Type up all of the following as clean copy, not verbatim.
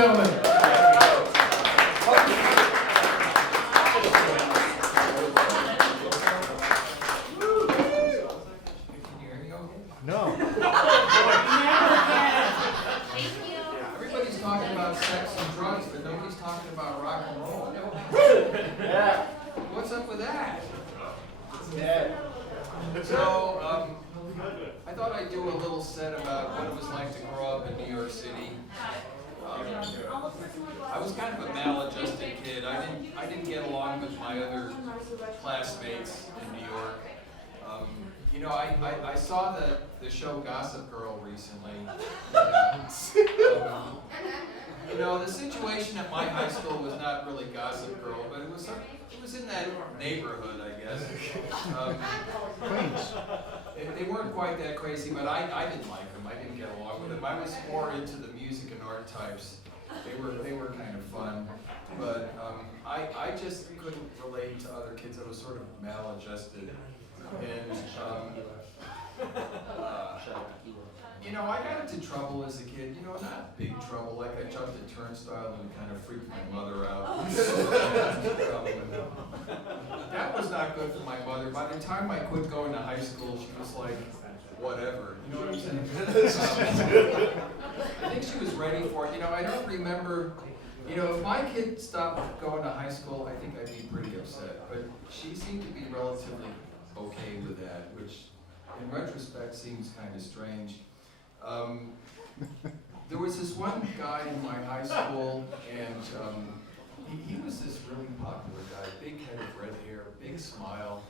gentlemen. No. Everybody's talking about sex and drugs, but nobody's talking about rock and roll. Yeah. What's up with that? Yeah. So, I thought I'd do a little set about what it was like to grow up in New York City. I was kind of a maladjusted kid. I didn't get along with my other classmates in New York. You know, I saw the show Gossip Girl recently. You know, the situation at my high school was not really Gossip Girl, but it was in that neighborhood, I guess. They weren't quite that crazy, but I didn't like them. I didn't get along with them. I was more into the music and art types. They were kind of fun, but I just couldn't relate to other kids. I was sort of maladjusted, and you know, I got into trouble as a kid. You know, not big trouble, like I jumped a turnstile and kind of freaked my mother out. That was not good for my mother. By the time I quit going to high school, she was like, whatever. You know what I'm saying? I think she was ready for it. You know, I don't remember, you know, if my kid stopped going to high school, I think I'd be pretty upset. But she seemed to be relatively okay with that, which in retrospect seems kind of strange. There was this one guy in my high school, and he was this really popular guy, big head of red hair, big smile.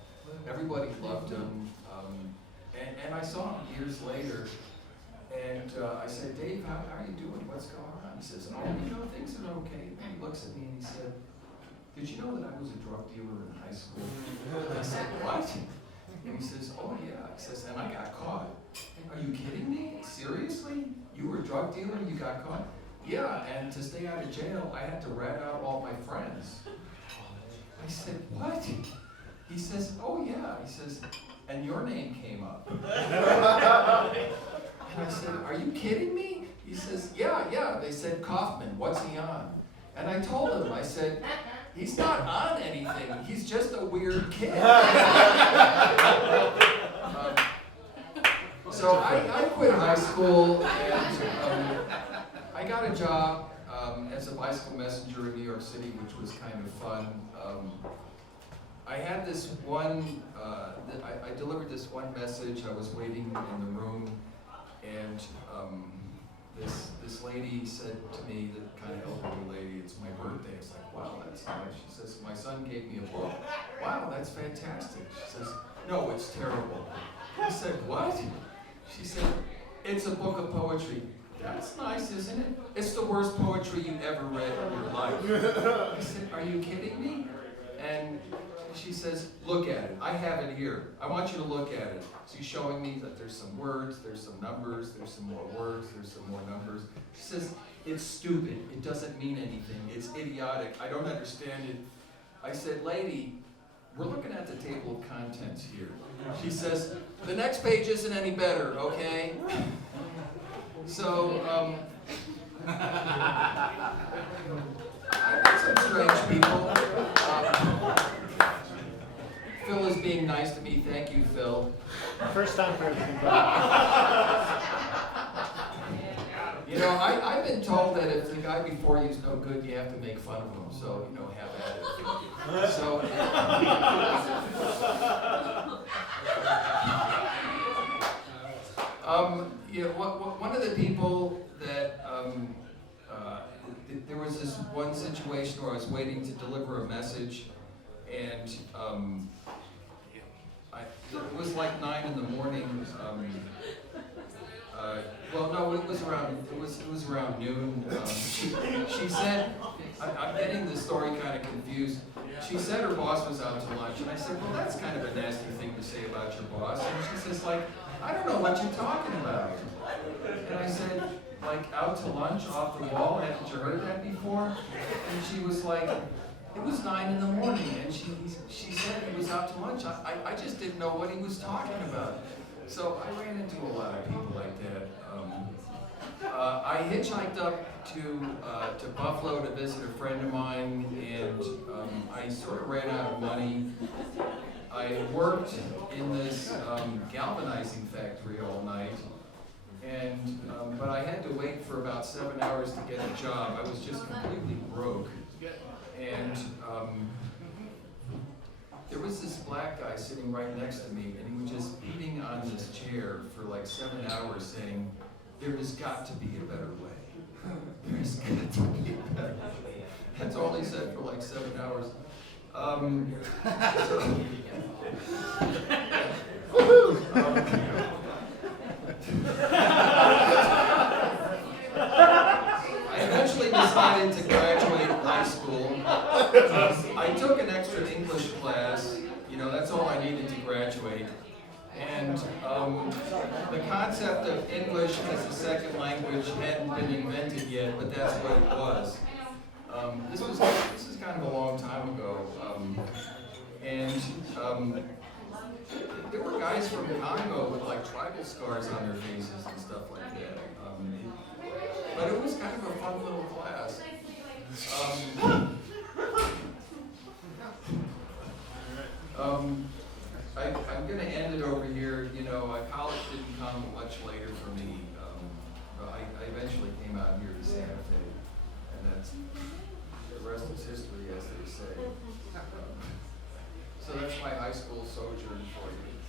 Everybody loved him. And I saw him years later, and I said, Dave, how are you doing? What's going on? He says, oh, you know, things are okay. And he looks at me and he said, did you know that I was a drug dealer in high school? I said, what? And he says, oh yeah. He says, and I got caught. Are you kidding me? Seriously? You were a drug dealer and you got caught? Yeah, and to stay out of jail, I had to rat out all my friends. I said, what? He says, oh yeah. He says, and your name came up. And I said, are you kidding me? He says, yeah. They said, Kaufman, what's he on? And I told him, I said, he's not on anything. He's just a weird kid. So I quit high school, and I got a job as a bicycle messenger in New York City, which was kind of fun. I had this one, I delivered this one message. I was waiting in the room, and this lady said to me, the kind of elderly lady, it's my birthday. It's like, wow, that's nice. She says, my son gave me a book. Wow, that's fantastic. She says, no, it's terrible. I said, what? She said, it's a book of poetry. That's nice, isn't it? It's the worst poetry you've ever read in your life. I said, are you kidding me? And she says, look at it. I have it here. I want you to look at it. She's showing me that there's some words, there's some numbers, there's some more words, there's some more numbers. She says, it's stupid. It doesn't mean anything. It's idiotic. I don't understand it. I said, lady, we're looking at the table of contents here. She says, the next page isn't any better, okay? So, I met some strange people. Phil is being nice to me. Thank you, Phil. First time for everything. You know, I've been told that if the guy before you is no good, you have to make fun of him. So, you know, have at it. So, you know, one of the people that there was this one situation where I was waiting to deliver a message, and it was like 9 in the morning. Well, no, it was around noon. She said, I'm getting the story kind of confused. She said her boss was out to lunch, and I said, well, that's kind of a nasty thing to say about your boss. And she says, like, I don't know what you're talking about. And I said, like, out to lunch off the wall? Haven't you heard that before? And she was like, it was 9 in the morning, and she said he was out to lunch. I just didn't know what he was talking about. So I ran into a lot of people like that. I I hitchhiked up to Buffalo to visit a friend of mine, and I sort of ran out of money. I worked in this galvanizing factory all night, and but I had to wait for about 7 hours to get a job. I was just completely broke, and there was this black guy sitting right next to me, and he was just beating on this chair for like 7 hours, saying, "There has got to be a better way. There's got to be a better way." That's all he said for like 7 hours. I eventually decided to graduate high school. I took an extra English class. You know, that's all I needed to graduate. And the concept of English as a second language hadn't been invented yet, but that's what it was. This is kind of a long time ago. There were guys from Congo with like tribal scars on their faces and stuff like that. But it was kind of a fun little class. I'm going to end it over here. You know, college didn't come much later for me. But I eventually came out here to Santa Fe, and that's the rest is history, as they say. So that's my high school sojourn for you.